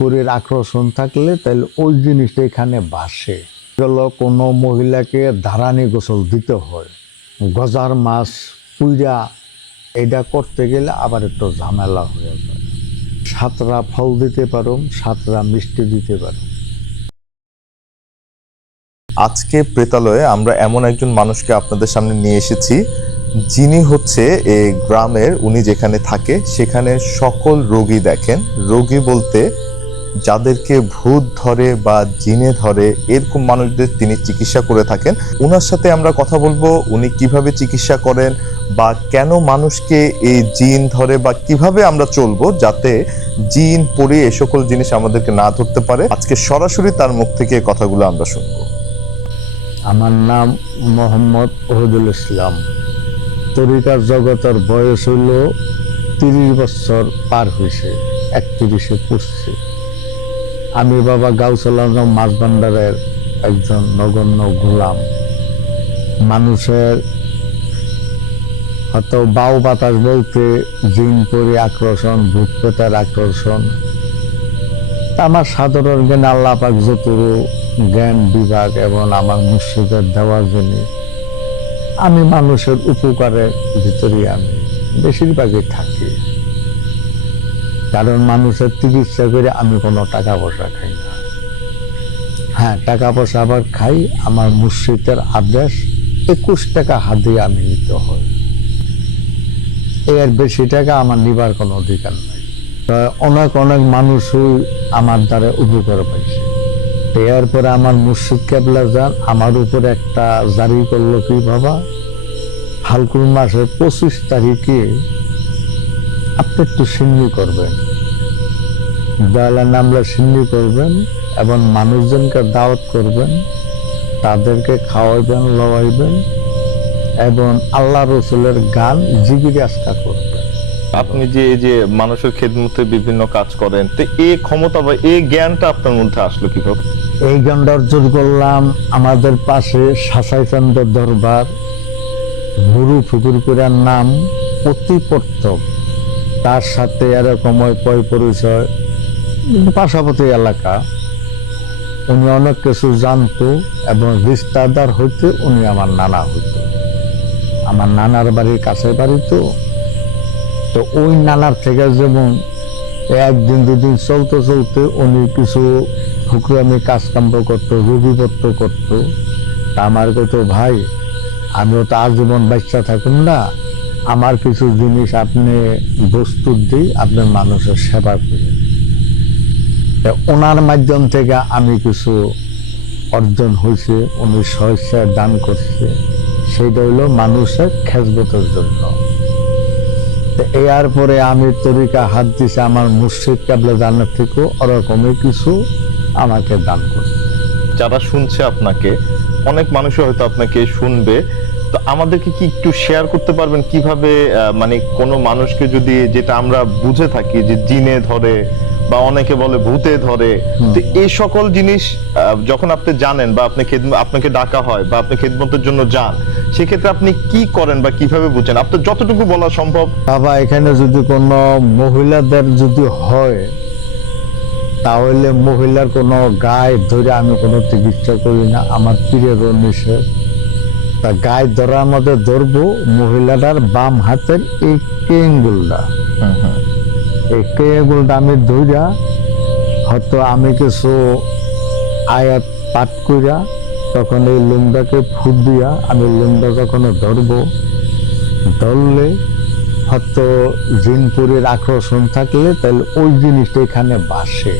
পরের আকর্ষণ থাকলে তাহলে ওই জিনিসটা এখানে বাসে। হলো কোনো মহিলাকে ধারানি গোসল দিতে হয়। গজার মাছ পুইরা এটা করতে গেলে আবার একটু ঝামেলা হয়ে যায়। সাতরা ফল দিতে পারো, সাতরা মিষ্টি দিতে পারো। আজকে প্রেতালয়ে আমরা এমন একজন মানুষকে আপনাদের সামনে নিয়ে এসেছি, যিনি হচ্ছে এই গ্রামের, উনি যেখানে থাকে, সেখানে সকল রোগী দেখেন। রোগী বলতে যাদেরকে ভূত ধরে বা জিনে ধরে এরকম মানুষদের তিনি চিকিৎসা করে থাকেন। ওনার সাথে আমরা কথা বলব, উনি কীভাবে চিকিৎসা করেন বা কেন মানুষকে এই জিন ধরে বা কীভাবে আমরা চলবো যাতে জিন পড়ে এ সকল জিনিস আমাদেরকে না ধরতে পারে। আজকে সরাসরি তার মুখ থেকে কথাগুলো আমরা শুনব। আমার নাম মোহাম্মদ ওহুদুল ইসলাম। তরিকার জগতের বয়স হইল তিরিশ বছর পার হয়েছে একত্রিশে পড়ছে আমি বাবা গাউসলাম মাছ ভান্ডারের একজন নগণ্য গোলাম। মানুষের হয়তো বাউ বাতাস বলতে জিন পরি আকর্ষণ, ভূত পেতার আকর্ষণ। আমার সাধারণ জ্ঞান আল্লাহ পাক জ্ঞান, বিভাগ এবং আমার মুর্শিদের দেওয়ার জন্য আমি মানুষের উপকারের ভিতরে আমি। বেশিরভাগই থাকি। কারণ মানুষের চিকিৎসা করে আমি কোনো টাকা পয়সা খাই না। হ্যাঁ টাকা পয়সা আবার খাই, আমার মুর্শিদের আদেশ, একুশ টাকা হাতে আমি নিতে হয়। এর বেশি টাকা আমার নিবার কোনো অধিকার নাই। অনেক অনেক মানুষই আমার দ্বারা উপকার পাইছে। এরপরে আমার মুর্শিদ কেবলা যান আমার উপরে একটা জারি করল কি বাবা? ফাল্গুন মাসের পঁচিশ তারিখে আপনি একটু সিন্নি করবেন। দয়ালের নামলে সিন্নি করবেন এবং মানুষজনকে দাওয়াত করবেন তাদেরকে খাওয়াইবেন লওয়াইবেন এবং আল্লাহ রসুলের গান জিগির করবেন। আপনি যে এই যে মানুষের খেদমতে বিভিন্ন কাজ করেন তো এই ক্ষমতা বা এই জ্ঞানটা আপনার মধ্যে আসলো কীভাবে? এই গানটা অর্জন করলাম আমাদের পাশে সাসাইচন্দ্র দরবার গুরু ফিকুরপুরার নাম প্রতিপর্তক তার সাথে এরকম ওই পয় পরিচয় পাশাপাশি এলাকা, উনি অনেক কিছু জানতো এবং রিস্তাদার হইতে উনি আমার নানা হইতো। আমার নানার বাড়ির কাছে বাড়ি তো। তো ওই নানার থেকে যেমন একদিন দুদিন চলতে চলতে উনি কিছু হুকুরামি কাজ কাম্য করতো, রুগীপত্র করতো। তা আমার কত ভাই, আমিও তো আজীবন বাচ্চা থাকুন না। আমার কিছু জিনিস আপনি বস্তু দিই, আপনার মানুষের সেবা করি। ওনার মাধ্যম থেকে আমি কিছু অর্জন হয়েছে, উনি স্বেচ্ছায় দান করছে। সেইটা হইল মানুষের খেজবতের জন্য। এর পরে আমি তরিকা হাত দিছে আমার মুর্শিদ কাবলে দানের থেকেও ওরকমই কিছু আমাকে দান করছে। যারা শুনছে আপনাকে, অনেক মানুষই হয়তো আপনাকে শুনবে। তো আমাদেরকে কি একটু শেয়ার করতে পারবেন? কীভাবে মানে কোনো মানুষকে যদি যেটা আমরা বুঝে থাকি যে জিনে ধরে বা অনেকে বলে ভূতে ধরে। তো এই সকল জিনিস যখন আপনি জানেন বা আপনি আপনাকে ডাকা হয় বা আপনি খেদমতের জন্য যান সেক্ষেত্রে আপনি কি করেন বা কীভাবে বুঝেন? আপনার যতটুকু বলা সম্ভব। বাবা এখানে যদি কোনো মহিলাদের যদি হয় তাহলে মহিলার কোনো গায়ে ধরে আমি কোনো চিকিৎসা করি না। আমার পীরেরও নিষেধ তা গায়ে ধরার মধ্যে ধরবো মহিলাটার বাম হাতের এই কেঙ্গুলটা। এই কেঙ্গুলটা আমি ধইরা হয়তো আমি কিছু আয়াত পাঠ কইরা তখন এই লুমটাকে ফুট দিয়া আমি লুমটা যখন ধরবো ধরলে হয়তো জিনপুরের আকর্ষণ থাকলে তাহলে ওই জিনিসটা এখানে বাসে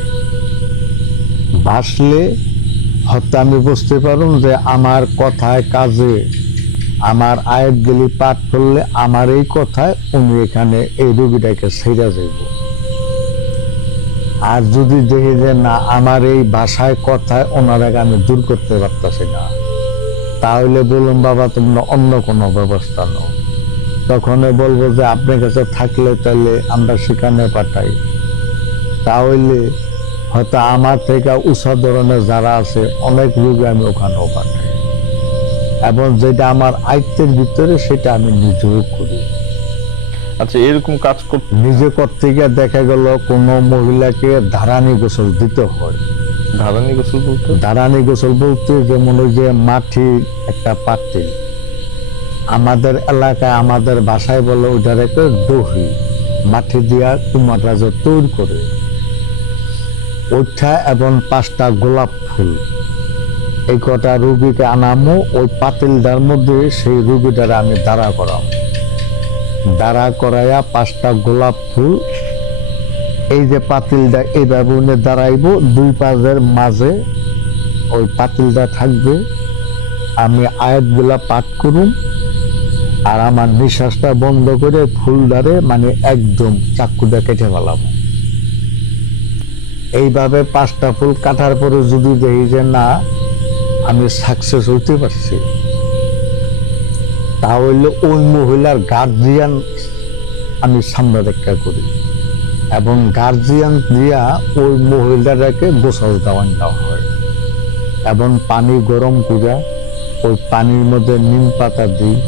বাসলে হয়তো আমি বুঝতে পারুম যে আমার কথায় কাজে, আমার আয়াতগুলি পাঠ করলে আমার এই কথায় উনি এখানে এই রোগীটাকে ছেড়ে যাইব আর যদি দেখি যে না, আমার এই ভাষায় কথায় ওনারাকে আমি দূর করতে পারতেছি না, তাহলে বলুন বাবা, তোমরা অন্য কোনো ব্যবস্থা নাও। তখন বলব যে, আপনার কাছে থাকলে তাহলে আমরা সেখানে পাঠাই। তাহলে হয়তো আমার থেকে উষা ধরনের যারা আছে অনেক রোগী আমি ওখানেও পাঠাই। এবং যেটা আমার আয়ত্তের ভিতরে সেটা আমি নিজেও করি। আচ্ছা এরকম কাজ করতে নিজে করতে গিয়ে দেখা গেল কোনো মহিলাকে ধারানি গোসল দিতে হয়। ধারানি গোসল বলতে? ধারানি গোসল বলতে যেমন ওই যে মাটি একটা পাতিল আমাদের এলাকায় আমাদের বাসায় বলে ওইটার একটা দহি। মাটি দিয়া কুমাররা যে তৈরি করে। ওইটা এবং পাঁচটা গোলাপ ফুল। এই কটা রুগীকে আনামো, ওই পাতিলদার মধ্যে সেই রুগীটার আমি দাঁড়া করাম। দাঁড়া করাইয়া পাঁচটা গোলাপ ফুল, এই যে পাতিলটা এইভাবে উনি দাঁড়াইব, দুই পাশের মাঝে ওই পাতিলটা থাকবে। আমি আয়াতগুলা পাঠ করুম আর আমার নিঃশ্বাসটা বন্ধ করে ফুলদারে মানে একদম চাকুটা কেটে ফেলাম। এইভাবে পাঁচটা ফুল কাটার পরে যদি দেখি যে না, আমি সাকসেস হইতে পারছি। তাহলে ওই মহিলার গার্জিয়ান আমি সামনে দেখা করি। এবং গার্জিয়ান দিয়া ওই মহিলাটাকে গোসল দেওয়ান দেওয়া হয়। এবং পানি গরম করে ওই পানির মধ্যে নিম পাতা দিই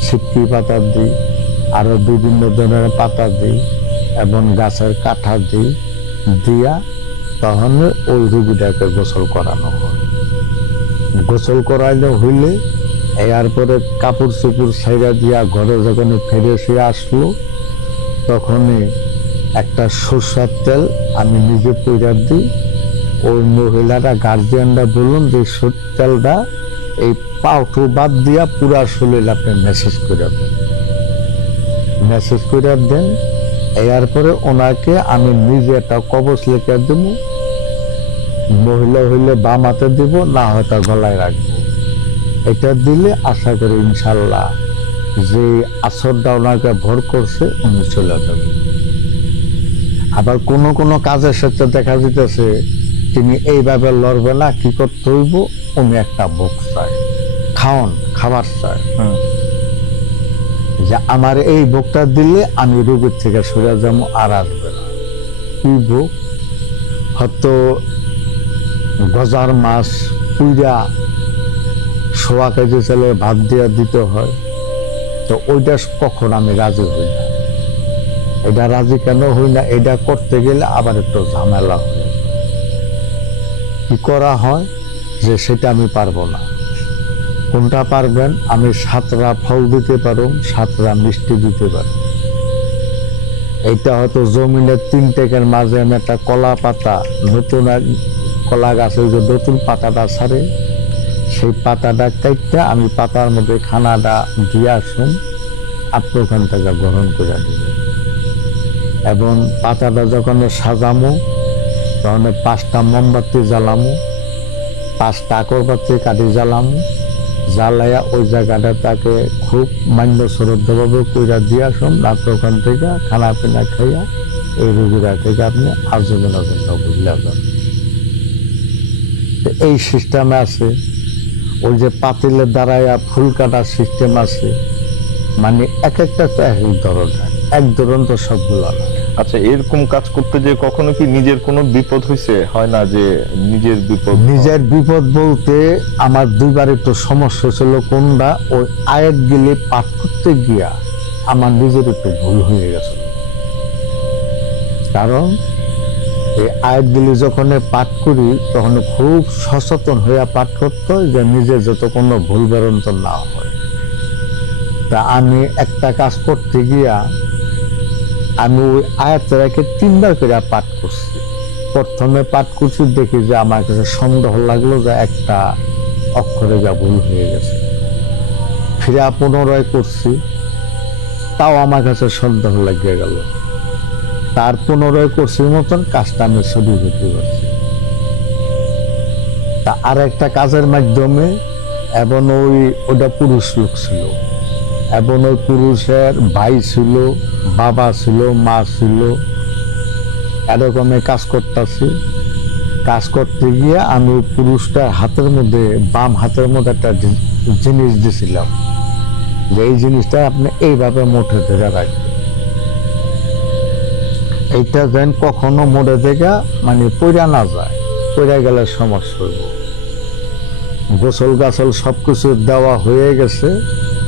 সিপকি পাতা দিই, আরও বিভিন্ন ধরনের পাতা দিই, এবং গাছের কাঠা দিই। দিয়া তখন ওই রুগীটাকে গোসল করানো হয়। গোসল করাইলে হইলে এরপরে কাপড় চুপড় সাইরা দিয়া ঘরে যখন ফেরে সে আসলো, তখনই একটা সরষার তেল আমি নিজে পৈরার দিই। ওই মহিলারা গার্জিয়ানরা বলুন যে, সর, তেলটা এই পাউটু বাদ দিয়া পুরা শরীর আপনি মেসেজ করে দেন। মেসেজ করে দেন এরপরে ওনাকে আমি নিজে একটা কবচ লেখা দেবো। মহিলা হইলে বাম হাতে দিব, না হয়তো গলায় রাখব। এটা দিলে আশা করি ইনশাল্লাহ যে আসরটা ওনাকে ভর করছে, উনি চলে যাবে। আবার কোনো কোনো কাজের সাথে দেখা যেতেছে তিনি এইভাবে লড়বে না, কি করতে হইব, উনি একটা বুক চায়। খাওন খাবার চায়। যে আমার এই বুকটা দিলে আমি রোগের থেকে সরে যাব আর আসবে না। কি বুক হয়তো গজার মাছ পুইরা সোয়া কেজি চালে ভাত দিয়া দিতে হয়, তো ওইটা কখন আমি রাজি হই না। এটা রাজি কেন হই না, এটা করতে গেলে আবার একটু ঝামেলা হয়ে কি করা হয় যে সেটা আমি পারব না। কোনটা পারবেন? আমি সাতরা ফল দিতে পারো সাতরা মিষ্টি দিতে পারো। এইটা হয়তো জমিনের তিন টেকের মাঝে আমি একটা কলা পাতা নতুন এক কলা গাছের যে নতুন পাতাটা ছাড়ে, সেই পাতাটা কাটতে আমি পাতার মধ্যে খানাটা দিয়ে আসুন আপনি ওখান থেকে গ্রহণ করে নেবেন। এবং পাতাটা যখন সাজামো, তখন পাঁচটা মোমবাতি জ্বালামো, পাঁচটা আকরবাতি কাটি জ্বালামো জ্বালাইয়া ওই জায়গাটা তাকে খুব মান্য শ্রদ্ধাভাবে কইরা দিয়ে আসুন আপনি ওখান থেকে খানা পিনা খাইয়া এই রুগীরা থেকে আপনি আজীবনের জন্য বুঝলে যান। এই সিস্টেমে আছে, ওই যে পাতিলের দ্বারাইয়া ফুল কাটার সিস্টেম আছে মানে এক একটা তো এক ধরনের, এক ধরন তো সবগুলো না আচ্ছা এরকম কাজ করতে যে কখনো কি নিজের কোনো বিপদ হয়েছে হয় না যে নিজের বিপদ? নিজের বিপদ বলতে আমার দুইবার একটু সমস্যা ছিল কোনটা? ওই আয়াত গেলে পাঠ করতে গিয়া আমার নিজের একটু ভুল হয়ে গেছে। কারণ এই আয়াত গেলে যখন পাঠ করি, তখন খুব সচেতন হইয়া পাঠ করতে যে নিজে যত কোনো ভুল বেরন্ত না হয়। তা আমি একটা কাজ করতে গিয়া আমি ওই আয়াতটাকে তিনবার করে পাঠ করছি। প্রথমে পাঠ করছি, দেখি যে আমার কাছে সন্দেহ লাগল যে একটা অক্ষরে যা ভুল হয়ে গেছে। ফিরে পুনরায় করছি, তাও আমার কাছে সন্দেহ লাগিয়ে গেল। তার পুনরায় করছি মতন কাজটা আমি শুরু করতে পারছি। তা আর একটা কাজের মাধ্যমে এবং ওই ওটা পুরুষ লোক ছিল। এবং ওই পুরুষের ভাই ছিল বাবা ছিল, মা ছিল। এরকমে কাজ করতেছি। কাজ করতে গিয়ে আমি পুরুষটার হাতের মধ্যে, বাম হাতের মধ্যে একটা জিনিস দিছিলাম। যে এই জিনিসটা আপনি এইভাবে মুঠে ধরে রাখবেন। এইটা যেন কখনো মোড়ে থেকে মানে পইরা না যায়, পইরা গেলে সমস্যা হইব। গোসল গাছল সব কিছু দেওয়া হয়ে গেছে।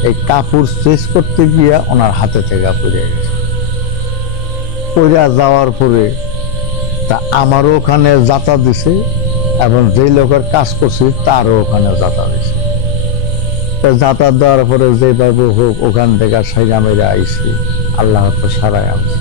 এই কাপড় চেস করতে গিয়া ওনার হাতে থেকে পড়ে গেছে। পড়ে যাওয়ার পরে তা আমারও ওখানে যাতা দিছে এবং যেই লোকের কাজ করছি তারও ওখানে যাতা দিছে। তো যাতা দেওয়ার পরে যে যেভাবে হোক ওখান থেকে সাইগা মেরে আইসি আল্লাহ তো সারাই আনছে।